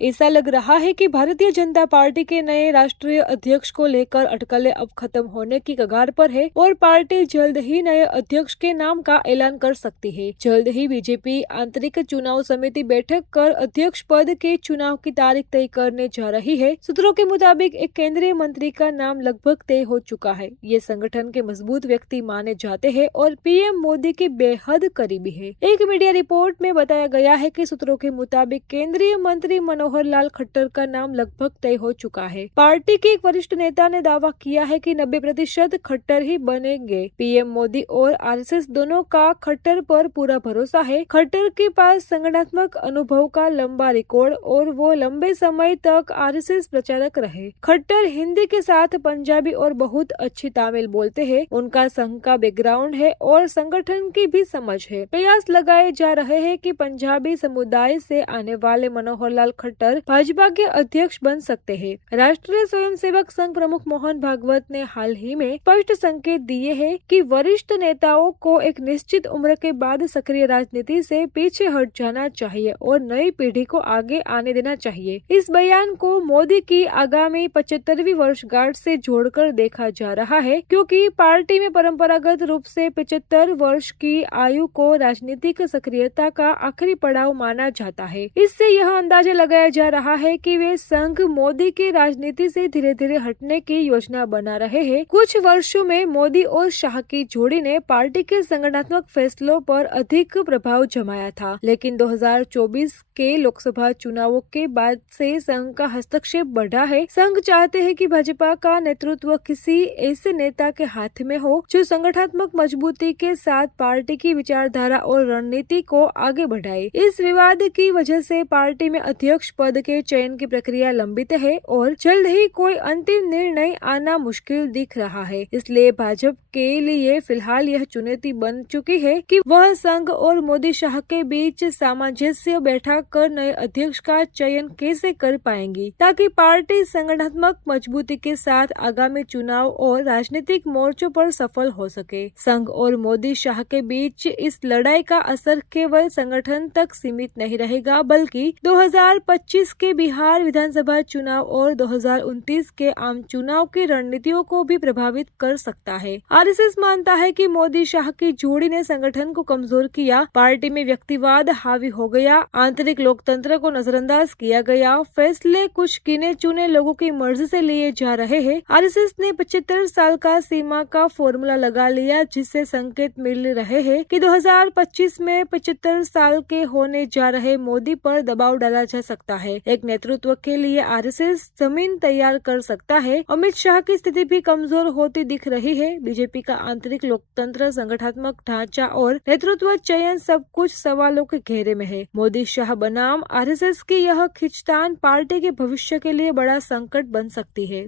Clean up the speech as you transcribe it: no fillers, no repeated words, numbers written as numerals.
ऐसा लग रहा है कि भारतीय जनता पार्टी के नए राष्ट्रीय अध्यक्ष को लेकर अटकलें अब खत्म होने की कगार पर है और पार्टी जल्द ही नए अध्यक्ष के नाम का ऐलान कर सकती है। जल्द ही बीजेपी आंतरिक चुनाव समिति बैठक कर अध्यक्ष पद के चुनाव की तारीख तय करने जा रही है। सूत्रों के मुताबिक एक केंद्रीय मंत्री का नाम लगभग तय हो चुका है। ये संगठन के मजबूत व्यक्ति माने जाते हैं और पीएम मोदी के बेहद करीबी है। एक मीडिया रिपोर्ट में बताया गया है कि सूत्रों के मुताबिक केंद्रीय मंत्री मनोहर लाल खट्टर का नाम लगभग तय हो चुका है। पार्टी के एक वरिष्ठ नेता ने दावा किया है कि 90% खट्टर ही बनेंगे। पीएम मोदी और आरएसएस दोनों का खट्टर पर पूरा भरोसा है। खट्टर के पास संगठनात्मक अनुभव का लंबा रिकॉर्ड और वो लंबे समय तक आरएसएस प्रचारक रहे। खट्टर हिंदी के साथ पंजाबी और बहुत अच्छी तमिल बोलते हैं। उनका संघ का बैकग्राउंड है और संगठन की भी समझ है। प्रयास लगाए जा रहे हैं कि पंजाबी समुदाय से आने वाले मनोहर लाल खट्टर भाजपा के अध्यक्ष बन सकते हैं। राष्ट्रीय स्वयंसेवक संघ प्रमुख मोहन भागवत ने हाल ही में स्पष्ट संकेत दिए हैं कि वरिष्ठ नेताओं को एक निश्चित उम्र के बाद सक्रिय राजनीति से पीछे हट जाना चाहिए और नई पीढ़ी को आगे आने देना चाहिए। इस बयान को मोदी की आगामी 75वीं वर्षगांठ से जोड़कर देखा जा रहा है, क्योंकि पार्टी में परंपरागत रूप से 75 वर्ष की आयु को राजनीतिक सक्रियता का आखिरी पड़ाव माना जाता है। इससे यह अंदाजा लगाया जा रहा है कि वे संघ मोदी की राजनीति से धीरे धीरे हटने की योजना बना रहे हैं। कुछ वर्षों में मोदी और शाह की जोड़ी ने पार्टी के संगठनात्मक फैसलों पर अधिक प्रभाव जमाया था, लेकिन 2024 के लोकसभा चुनावों के बाद से संघ का हस्तक्षेप बढ़ा है। संघ चाहते हैं कि भाजपा का नेतृत्व किसी ऐसे नेता के हाथ में हो जो संगठनात्मक मजबूती के साथ पार्टी की विचारधारा और रणनीति को आगे बढ़ाए। इस विवाद की वजह से पार्टी में अध्यक्ष पद के चयन की प्रक्रिया लंबित है और जल्द ही कोई अंतिम निर्णय आना मुश्किल दिख रहा है। इसलिए भाजपा के लिए फिलहाल यह चुनौती बन चुकी है कि वह संघ और मोदी शाह के बीच सामंजस्य बैठा कर नए अध्यक्ष का चयन कैसे कर पाएंगी, ताकि पार्टी संगठनात्मक मजबूती के साथ आगामी चुनाव और राजनीतिक मोर्चों पर सफल हो सके। संघ और मोदी शाह के बीच इस लड़ाई का असर केवल संगठन तक सीमित नहीं रहेगा, बल्कि 2025 के बिहार विधानसभा चुनाव और 2029 के आम चुनाव की रणनीतियों को भी प्रभावित कर सकता है। आरएसएस मानता है कि मोदी शाह की जोड़ी ने संगठन को कमजोर किया, पार्टी में व्यक्तिवाद हावी हो गया, आंतरिक लोकतंत्र को नजरअंदाज किया गया, फैसले कुछ गिने चुने लोगों की मर्जी से लिए जा रहे हैं। आरएसएस ने 75 साल का सीमा का फॉर्मूला लगा लिया, जिससे संकेत मिल रहे हैं कि 2025 में 75 साल के होने जा रहे मोदी पर दबाव डाला जा सकता है। एक नेतृत्व के लिए आरएसएस जमीन तैयार कर सकता है। अमित शाह की स्थिति भी कमजोर होती दिख रही है। बीजेपी का आंतरिक लोकतंत्र, संगठनात्मक ढांचा और नेतृत्व चयन सब कुछ सवालों के घेरे में है। मोदी शाह बनाम आरएसएस की यह खींचतान पार्टी के भविष्य के लिए बड़ा संकट बन सकती है।